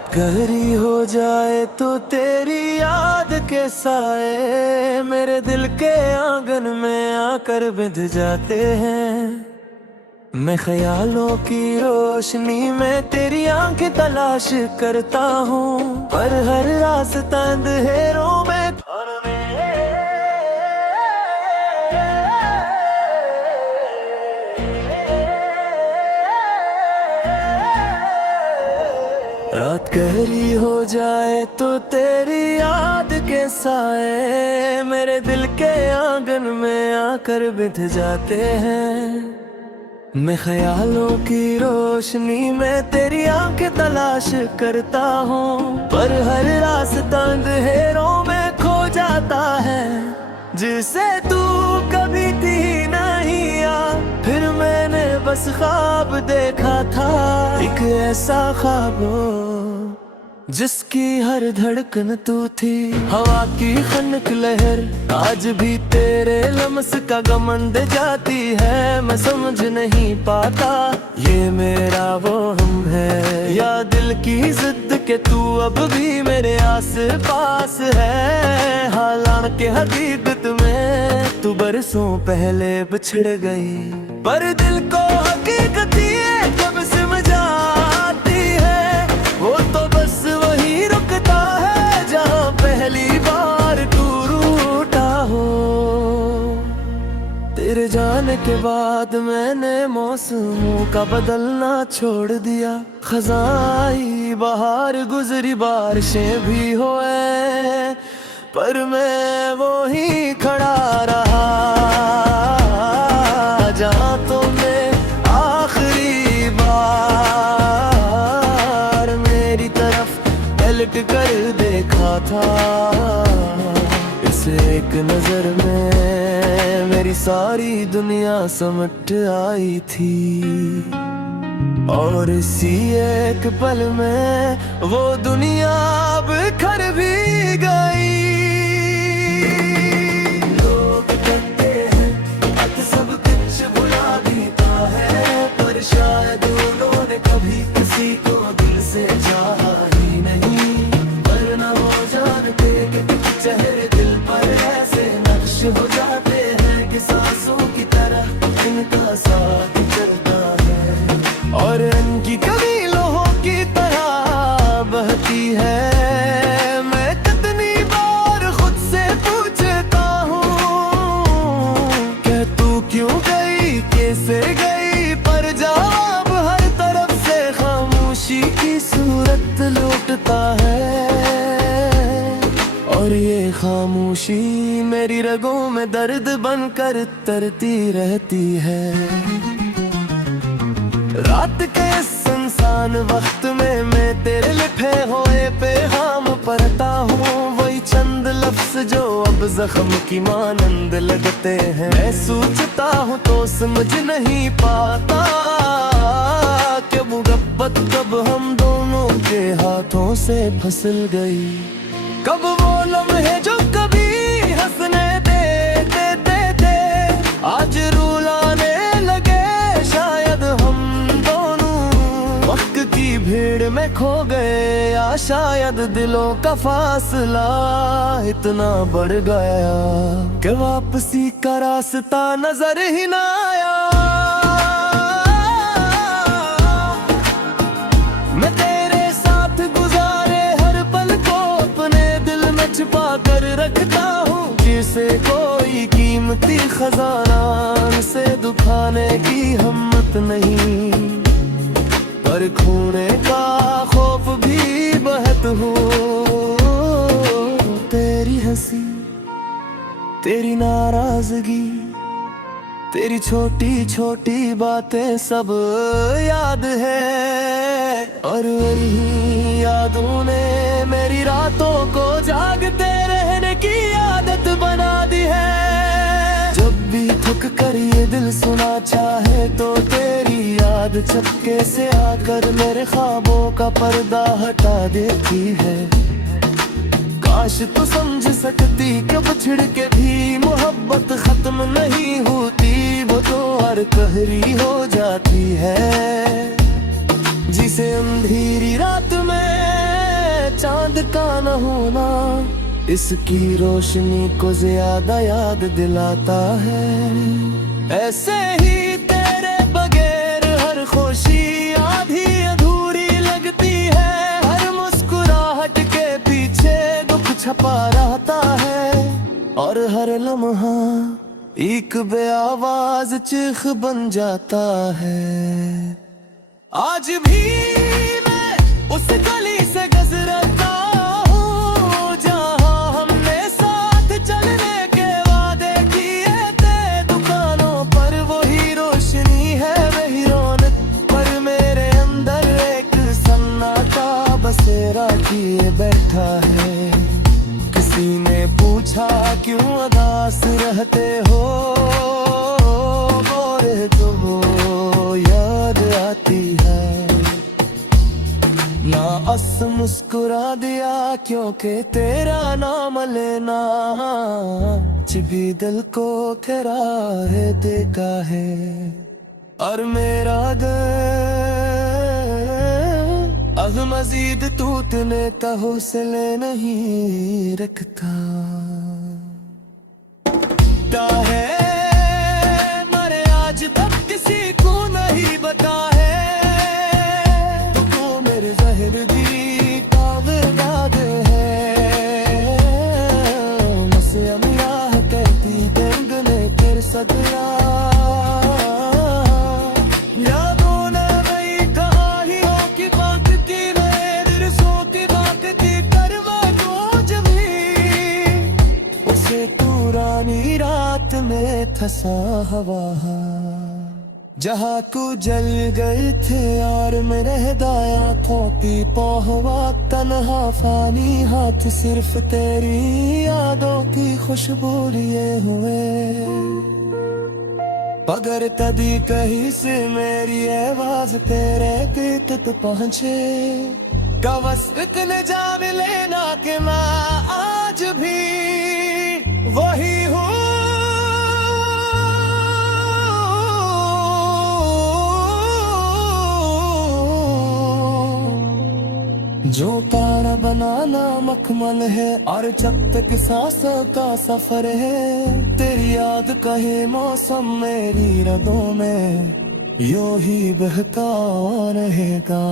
रात गहरी हो जाए तो तेरी याद के साए मेरे दिल के आंगन में आकर बिध जाते हैं। मैं ख्यालों की रोशनी में तेरी आंखें तलाश करता हूँ, पर हर रास्ता अंधेरों में रात गहरी हो जाए तो तेरी याद के साए मेरे दिल के आंगन में आकर बिध जाते हैं। मैं ख्यालों की रोशनी में तेरी आंखें तलाश करता हूँ, पर हर रास्ता अंधेरों में खो जाता है। जिसे तू कभी थी नहीं या फिर मैंने बस ख्वाब देखा था, एक ऐसा ख्वाब जिसकी हर धड़कन तू थी। हवा की खनक लहर आज भी तेरे लम्स का घमंड जाती है। मैं समझ नहीं पाता ये मेरा वो हम है या दिल की जिद के तू अब भी मेरे आस पास है। हालांकि हकीकत में तू बरसों पहले बिछड़ गई, पर दिल को हकीकत ये कब समझ आती है। वो तो बस वही रुकता है जहाँ पहली बार तू रूठा हो। तेरे जाने के बाद मैंने मौसमों का बदलना छोड़ दिया। खज़ाई बहार गुजरी, बारिशें भी हुए, पर मैं वो ही खड़ा रहा जहाँ तुमने आखिरी बार मेरी तरफ पलट कर देखा था। इस एक नजर में मेरी सारी दुनिया समट आई थी, और इसी एक पल में वो दुनिया बिखर भी गई। लोग कहते हैं अब सब कुछ भुला देता है, पर शायद उन्होंने कभी किसी को दिल से चाहा ही नहीं। पर न वो जानते कि कुछ चेहरे दिल पर ऐसे नक्श हो जाते हैं कि सांसों की तरह इनका साथ चलता है, और इनकी कभी लोहों की तरह बहती है। मैं कितनी बार खुद से पूछता हूँ कि तू क्यों गई, कैसे गई, पर जवाब हर तरफ से खामोशी की सूरत लौटता है। और ये खामोशी मेरी रगों में दर्द बनकर तरती रहती है। रात के सुनसान वक्त में मैं तेरे लिखे हुए पैगाम पढ़ता हूँ, वही चंद लफ्ज जो अब जख्म की मानंद लगते हैं। मैं सोचता हूँ तो समझ नहीं पाता कि मुहब्बत कब हम दोनों के हाथों से फिसल गई। कब वो लम्हे जो कभी हंसने देते थे आज रुलाने लगे। शायद हम वक्त की भीड़ में खो गए, या शायद दिलों का फासला इतना बढ़ गया कि वापसी का रास्ता नजर ही ना आया। मैं तेरे साथ गुजारे हर पल को अपने दिल में छुपा कर रखता हूँ, जिसे कोई कीमती खजाना से दुखाने की हिम्मत नहीं। पर खोने का खौफ भी बहुत हो। तेरी हंसी, तेरी नाराजगी, तेरी छोटी छोटी बातें सब याद है, और वही यादों ने मेरी रातों को जागते रहने की आदत बना दी है। जब भी थक कर ये दिल सुना चाहे तो तेरी याद चपके से आकर मेरे ख्वाबों का पर्दा हटा देती है। काश तू समझ सकती कि बिछड़ के भी मोहब्बत खत्म नहीं होती, वो तो हर कहरी हो जाती है। जिसे अंधेरी रात में चांद का न होना इसकी रोशनी को ज्यादा याद दिलाता है। ऐसे ही तेरे बगैर हर खुशी आधी अधूरी लगती है। हर मुस्कुराहट के पीछे दुख छपा रहता है और हर लम्हा एक बेआवाज चीख बन जाता है। आज भी मैं उस गली से गुजरता हूँ जहाँ हमने साथ चलने के वादे किए थे। दुकानों पर वही रोशनी है, वही रौनक, पर मेरे अंदर एक सन्नाटा बसेरा किए बैठा है। किसी ने पूछा क्यों उदास रहते हो, बोले तो याद आती है। ना अस मुस्कुरा दिया क्योंकि तेरा नाम लेना भी दिल को तेरा है देखा है। और मेरा दिल अब मजीद टूटने का हौसले नहीं रखता है। मरे आज तक किसी को नहीं बता है तो क्यों मेरे ज़हर दी काबिराद है। मुझसे अमिया कहती दंग ने तेरे सदया यादों ने वही कहानियों की बात की, मेरे दिर्सों की बात की करवा दो जब भी उसे पुरानी रात में थसा हवा जहाँ को जल गए थे और में रह दाया थोपी पहुआ तन्हा फानी हाथ सिर्फ तेरी यादों की खुशबू लिए हुए। अगर तभी कहीं से मेरी आवाज तेरे गीत तक पहुंचे का बस इतने जा लेना कि मैं आज भी वही हूँ जो पारा बनाना मखमल है और जब तक सांसों का सफर है। तेरी याद कहे मौसम मेरी रगों में यूं ही बहता रहेगा।